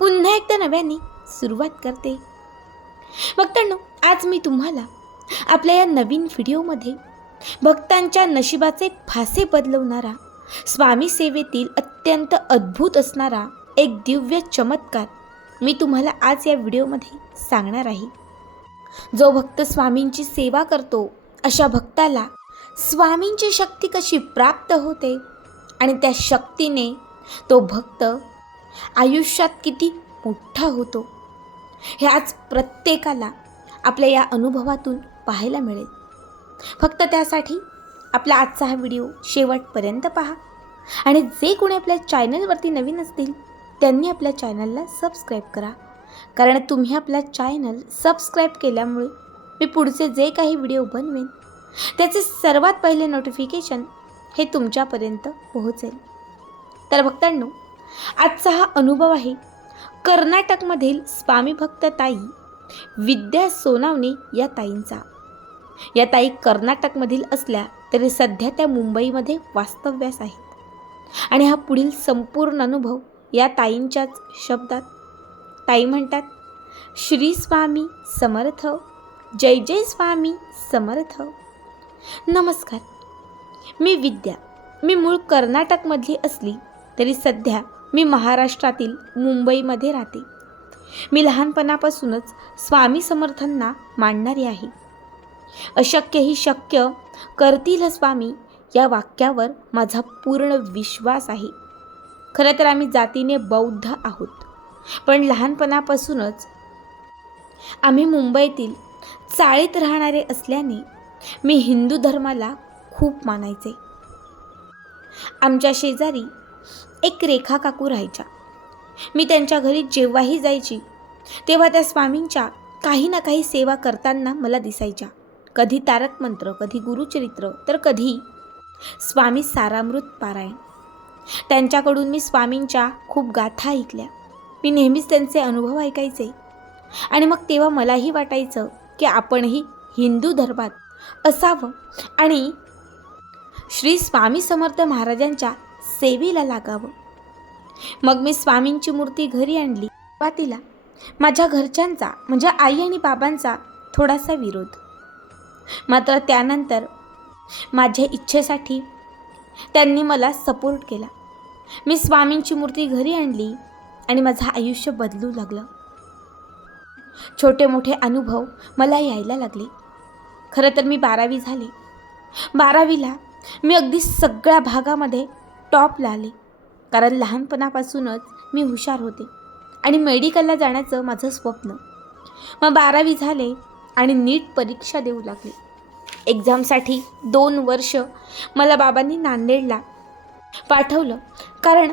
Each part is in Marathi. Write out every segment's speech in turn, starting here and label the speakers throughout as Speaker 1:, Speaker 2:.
Speaker 1: पुन्हा एकदा नव्याने सुरुवात करते. भक्तांनो आज मी तुम्हाला आपल्या या नवीन व्हिडिओमध्ये भक्तांच्या नशिबाचे फासे बदलवणारा स्वामी सेवेतील अत्यंत अद्भुत असणारा एक दिव्य चमत्कार मी तुम्हाला आज या व्हिडिओमध्ये सांगणार आहे. जो भक्त स्वामींची सेवा करतो अशा भक्ताला स्वामींची शक्ती कशी प्राप्त होते आणि त्या शक्तीने तो भक्त आयुष्यात किती मोठा होतो. हे आज प्रत्येकाला आपल्या या अनुभवातून पाहायला मिळेल. फक्त त्यासाठी आपला आजचा हा व्हिडिओ शेवटपर्यंत पहा. आणि जे कोणी आपल्या चॅनलवरती नवीन असतील त्यांनी आपल्या चॅनलला सबस्क्राईब करा. कारण तुम्ही आपला चॅनल सबस्क्राईब केल्यामुळे मी पुढचे जे काही व्हिडिओ बनवेन त्याचे सर्वात पहिले नोटिफिकेशन हे तुमच्यापर्यंत पोहोचेल. तर भक्तांनो आजचा हा अनुभव आहे. कर्नाटकमधील स्वामी भक्त ताई विद्या सोनावणे या ताईंचा. या ताई कर्नाटकमधील असल्या तरी सध्या त्या मुंबईमध्ये वास्तव्यास आहेत. आणि हा पुढील संपूर्ण अनुभव या ताईंच्याच शब्दात. ताई म्हणतात श्री स्वामी समर्थ जय जय स्वामी समर्थ. नमस्कार. मी विद्या मी मूळ कर्नाटकमधली असली तरी सध्या मी महाराष्ट्रातील मुंबईमध्ये राहते. मी लहानपणापासूनच स्वामी समर्थांना मानणारी आहे. अशक्य ही शक्य करतील स्वामी या वाक्यावर माझा पूर्ण विश्वास आहे. खरं तर आम्ही जातीने बौद्ध आहोत. पण लहानपणापासूनच आम्ही मुंबईतील चाळीत राहणारे असल्याने मी हिंदू धर्माला खूप मानायचे. आमच्या शेजारी एक रेखा काकू राहायच्या. मी त्यांच्या घरी जेव्हाही जायची तेव्हा त्या स्वामींच्या काही ना काही सेवा करताना मला दिसायच्या. कधी तारक मंत्र कधी गुरुचरित्र तर कधी स्वामी सारामृत पारायण. त्यांच्याकडून मी स्वामींच्या खूप गाथा ऐकल्या. मी नेहमीच त्यांचे अनुभव ऐकायचे. आणि मग तेव्हा मलाही वाटायचं की आपणही हिंदू धर्मात असावं. आणि श्री स्वामी समर्थ महाराजांच्या सेवेला लागावं. मग मी स्वामींची मूर्ती घरी आणली. वा तिला माझ्या घरच्यांचा म्हणजे आई आणि बाबांचा थोडासा विरोध. मात्र त्यानंतर माझ्या इच्छेसाठी त्यांनी मला सपोर्ट केला. मी स्वामींची मूर्ती घरी आणली आणि माझं आयुष्य बदलू लागलं. छोटे मोठे अनुभव मला यायला लागले. खरं तर मी बारावी झाले. बारावीला मी अगदी सगळ्या भागामध्ये टॉपला आले. कारण लहानपणापासूनच मी हुशार होते आणि मेडिकलला जाण्याचं माझं स्वप्न. मग बारावी झाले आणि नीट परीक्षा देऊ लागले. एक्झामसाठी दोन वर्ष मला बाबांनी नांदेडला पाठवलं. कारण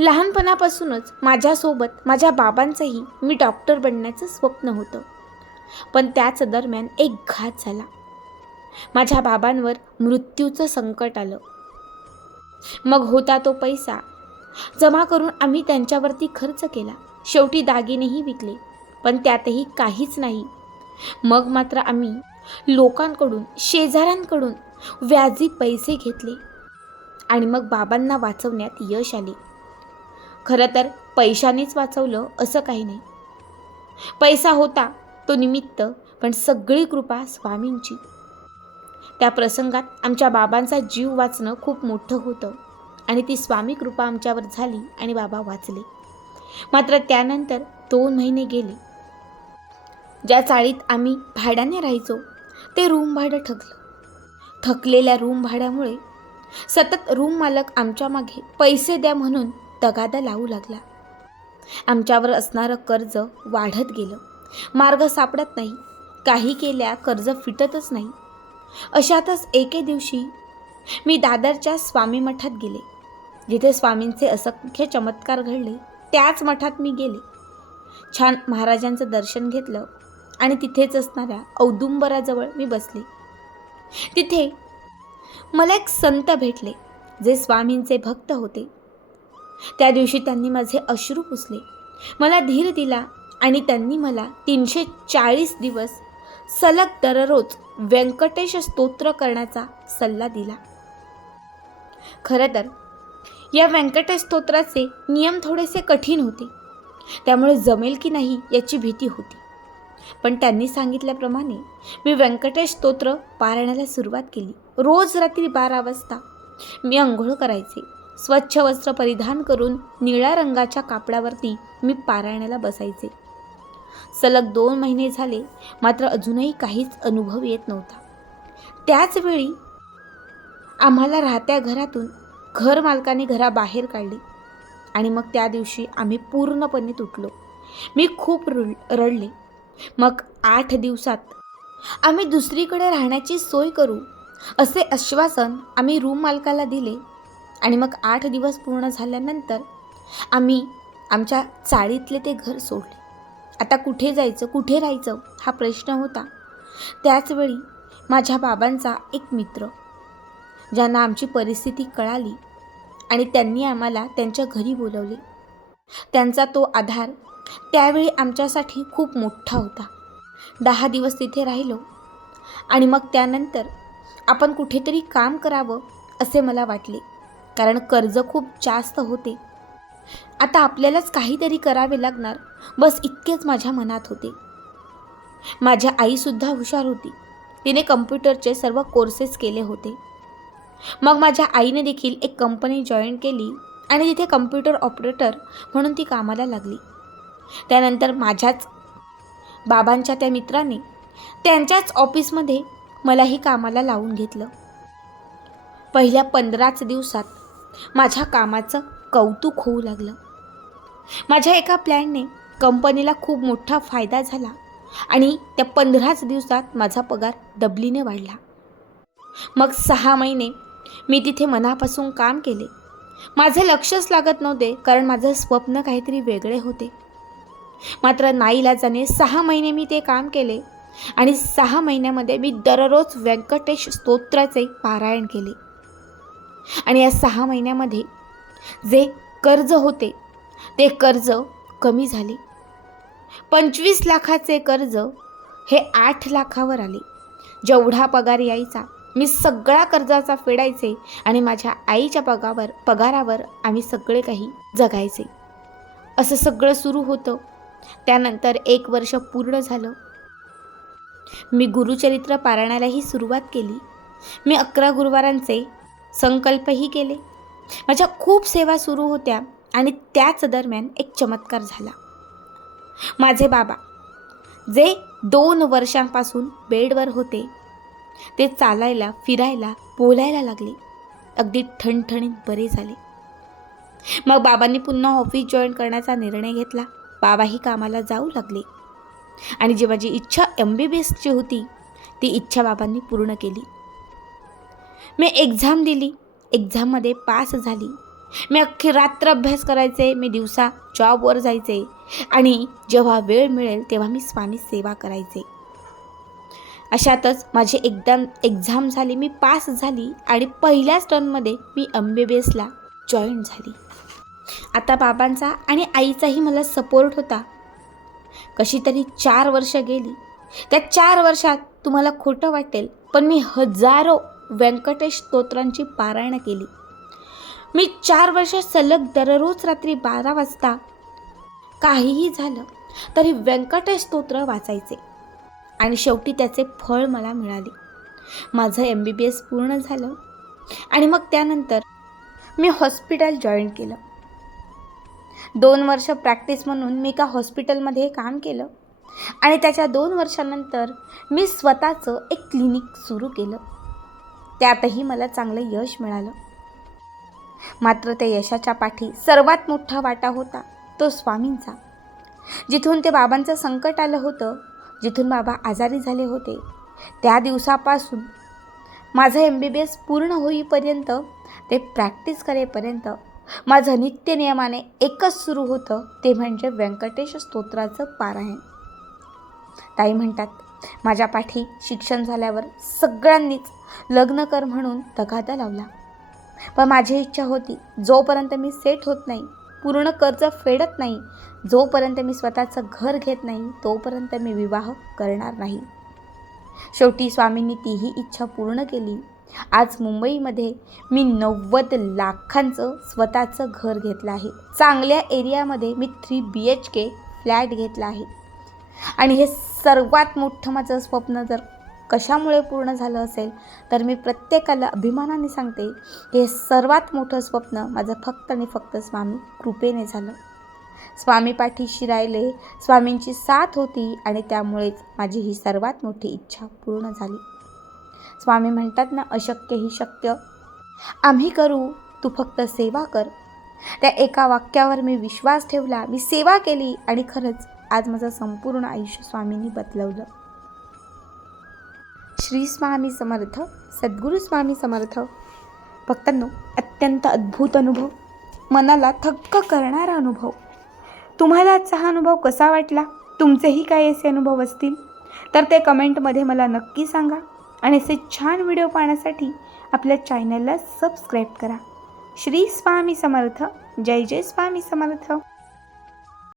Speaker 1: लहानपणापासूनच माझ्यासोबत माझ्या बाबांचंही मी डॉक्टर बनण्याचं स्वप्न होतं. पण त्याच दरम्यान एक घात झाला. माझ्या बाबांवर मृत्यूचं संकट आलं. मग होता तो पैसा. जमा करून आम्ही त्यांच्यावरती खर्च केला. शेवटी दागिनेही विकले पण त्यातही काहीच नाही. मग मात्र आम्ही लोकांकडून शेजाऱ्यांकडून व्याजी पैसे घेतले आणि मग बाबांना वाचवण्यात यश आले. खरं तर पैशानेच वाचवलं असं काही नाही. पैसा होता तो निमित्त पण सगळी कृपा स्वामींची. त्या प्रसंगात आमच्या बाबांचा जीव वाचणं खूप मोठं होतं. आणि ती स्वामी कृपा आमच्यावर झाली आणि बाबा वाचले. मात्र त्यानंतर दोन महिने गेले. ज्या चाळीत आम्ही भाड्याने राहायचो ते रूम भाडं ठकलं थकलेल्या रूम भाड्यामुळे सतत रूम मालक आमच्या मागे पैसे द्या म्हणून तगादा लावू लागला. आमच्यावर असणारं कर्ज वाढत गेलं. मार्ग सापडत नाही. काही केल्या कर्ज फिटतच नाही. अशातच एके दिवशी मी दादरच्या स्वामी मठात गेले. जिथे स्वामींचे असंख्य चमत्कार घडले त्याच मठात मी गेले. छान महाराजांचं दर्शन घेतलं आणि तिथेच असणाऱ्या औदुंबराजवळ मी बसले. तिथे मला एक संत भेटले जे स्वामींचे भक्त होते. त्या दिवशी त्यांनी माझे अश्रू पुसले. मला धीर दिला आणि त्यांनी मला तीनशे चाळीस दिवस सलग दररोज व्यंकटेश स्तोत्र करण्याचा सल्ला दिला. खरं तर या व्यंकटेश स्तोत्राचे नियम थोडेसे कठीण होते. त्यामुळे जमेल की नाही याची भीती होती. पण त्यांनी सांगितल्याप्रमाणे मी व्यंकटेश स्तोत्र पारायणाला सुरुवात केली. रोज रात्री बारा वाजता मी आंघोळ करायचे. स्वच्छ वस्त्र परिधान करून निळ्या रंगाच्या कापडावरती मी पारायणाला बसायचे. सलग दोन महिने झाले मात्र अजूनही काहीच अनुभव येत नव्हता. त्याचवेळी आम्हाला राहत्या घरातून घर मालकाने घराबाहेर काढले आणि मग त्या दिवशी आम्ही पूर्णपणे तुटलो. मी खूप रुल रडले. मग आठ दिवसात आम्ही दुसरीकडे राहण्याची सोय करू असे आश्वासन आम्ही रूम मालकाला दिले आणि मग आठ दिवस पूर्ण झाल्यानंतर आम्ही आमच्या चाळीतले ते घर सोडले. आता कुठे जायचं कुठे राहायचं हा प्रश्न होता. त्याचवेळी माझ्या बाबांचा एक मित्र ज्यांना आमची परिस्थिती कळाली आणि त्यांनी आम्हाला त्यांच्या घरी बोलवले. त्यांचा तो आधार त्यावेळी आमच्यासाठी खूप मोठा होता. दहा दिवस तिथे राहिलो आणि मग त्यानंतर आपण कुठेतरी काम करावं असे मला वाटले कारण कर्ज खूप जास्त होते. आता आपल्यालाच काहीतरी करावे लागणार बस इतकेच माझ्या मनात होते. माझ्या आईसुद्धा हुशार होती. तिने कम्प्युटरचे सर्व कोर्सेस केले होते. मग माझ्या आईने देखील एक कंपनी जॉईन केली आणि तिथे कम्प्युटर ऑपरेटर म्हणून ती कामाला लागली. त्यानंतर माझ्याच बाबांच्या त्या मित्राने त्यांच्याच ऑफिसमध्ये मलाही कामाला लावून घेतलं. पहिल्या पंधराच दिवसात माझ्या कामाचं कौतुक होऊ लागलं. माझ्या एका प्लॅनने कंपनीला खूप मोठा फायदा झाला आणि त्या पंधराच दिवसात माझा पगार डबलीने वाढला. मग सहा महिने मी तिथे मनापासून काम केले. माझे लक्षच लागत नव्हते कारण माझं स्वप्न काहीतरी वेगळे होते. मात्र नाईलाजाने सहा महिने मी ते काम केले आणि सहा महिन्यामध्ये मी दररोज व्यंकटेश स्तोत्राचे पारायण केले. आणि या सहा महिन्यामध्ये जे कर्ज होते ते कर्ज कमी झाले. पंचवीस लाखाचे कर्ज हे आठ लाखावर आले. जेवढा पगार यायचा मी सगळा कर्जाचा फेडायचे आणि माझ्या आईच्या पगावर पगारावर आम्ही सगळे काही जगायचे. असं सगळं सुरू होतं. त्यानंतर एक वर्ष पूर्ण झालं. मी गुरुचरित्र पारायणालाही सुरुवात केली. मी अकरा गुरुवारांचे संकल्पही केले. माझ्या खूप सेवा सुरू होत्या आणि त्याच दरम्यान एक चमत्कार झाला. माझे बाबा जे दोन वर्षांपासून बेडवर होते ते चालायला फिरायला बोलायला लागले. अगदी ठणठणीत बरे झाले. मग बाबांनी पुन्हा ऑफिस जॉईन करण्याचा निर्णय घेतला. बाबाही कामाला जाऊ लागले. आणि जी माझी इच्छा एम बी बी एसची होती ती इच्छा बाबांनी पूर्ण केली. मी एक्झाम दिली. एक्झाममध्ये पास झाली. मी अख्खी रात्र अभ्यास करायचे मी दिवसा जॉबवर जायचे आणि जेव्हा वेळ मिळेल तेव्हा मी स्वामी सेवा करायचे. अशातच माझी एकदम एक्झाम झाली मी पास झाली आणि पहिल्याच टर्नमध्ये मी एम बी बी एसला जॉईन झाली. आता बाबांचा आणि आईचाही मला सपोर्ट होता. कशी तरी चार वर्ष गेली. त्या चार वर्षात तुम्हाला खोटं वाटेल पण मी हजारो व्यंकटेश स्तोत्रांची पारायणं केली. मी चार वर्ष सलग दररोज रात्री बारा वाजता काहीही झालं तरी व्यंकटेश स्तोत्र वाचायचे. आणि शेवटी त्याचे फळ मला मिळाले. माझं एम बी बी एस पूर्ण झालं आणि मग त्यानंतर मी हॉस्पिटल जॉईन केलं. दोन वर्ष प्रॅक्टिस म्हणून मी एका हॉस्पिटलमध्ये काम केलं आणि त्याच्या दोन वर्षानंतर मी स्वतःचं एक क्लिनिक सुरू केलं. त्यातही मला चांगलं यश मिळालं. मात्र त्या यशाच्या पाठी सर्वात मोठा वाटा होता तो स्वामींचा. जिथून ते बाबांचं संकट आलं होतं जिथून बाबा आजारी झाले होते त्या दिवसापासून माझं एम बी बी एस पूर्ण होईपर्यंत ते प्रॅक्टिस करेपर्यंत माझं नित्य नियमाने एकच सुरू होतं ते म्हणजे व्यंकटेश स्तोत्राचं पारायण. ताई म्हणतात माझ्या पाठी शिक्षण झाल्यावर सगळ्यांनीच लग्न कर म्हणून तगादा लावला. पण माझी इच्छा होती जोपर्यंत मी सेट होत नाही पूर्ण कर्ज फेडत नाही जोपर्यंत मी स्वतःचं घर घेत नाही तोपर्यंत मी विवाह करणार नाही. शेवटी स्वामींनी तीही इच्छा पूर्ण केली. आज मुंबईमध्ये मी नव्वद लाखांचं स्वतःचं घर घेतलं आहे. चांगल्या एरियामध्ये मी three B H K flat घेतला आहे. आणि हे सर्वात मोठं माझं स्वप्न जर कशामुळे पूर्ण झालं असेल तर मी प्रत्येकाला अभिमानाने सांगते की हे सर्वात मोठं स्वप्न माझं फक्त आणि फक्त स्वामी कृपेने झालं. स्वामी पाठीशी राहिले स्वामींची साथ होती आणि त्यामुळेच माझी ही सर्वात मोठी इच्छा पूर्ण झाली. स्वामी म्हणतात ना अशक्य ही शक्य. आम्ही करू तू फक्त सेवा कर. त्या एका वाक्यावर मी विश्वास ठेवला मी सेवा केली आणि खरंच आज माझं संपूर्ण आयुष्य स्वामींनी बदलवलं. श्री स्वामी समर्थ सद्गुरू स्वामी समर्थ. भक्तांनो अत्यंत अद्भुत अनुभव. मनाला थक्क करणारा अनुभव. तुम्हाला आजचा हा अनुभव कसा वाटला? तुमचेही काही असे अनुभव असतील? तर ते कमेंटमध्ये मला नक्की सांगा आणि असे छान व्हिडिओ पाहण्यासाठी आपल्या चॅनलला सबस्क्राईब करा. श्री स्वामी समर्थ जय जय स्वामी समर्थ.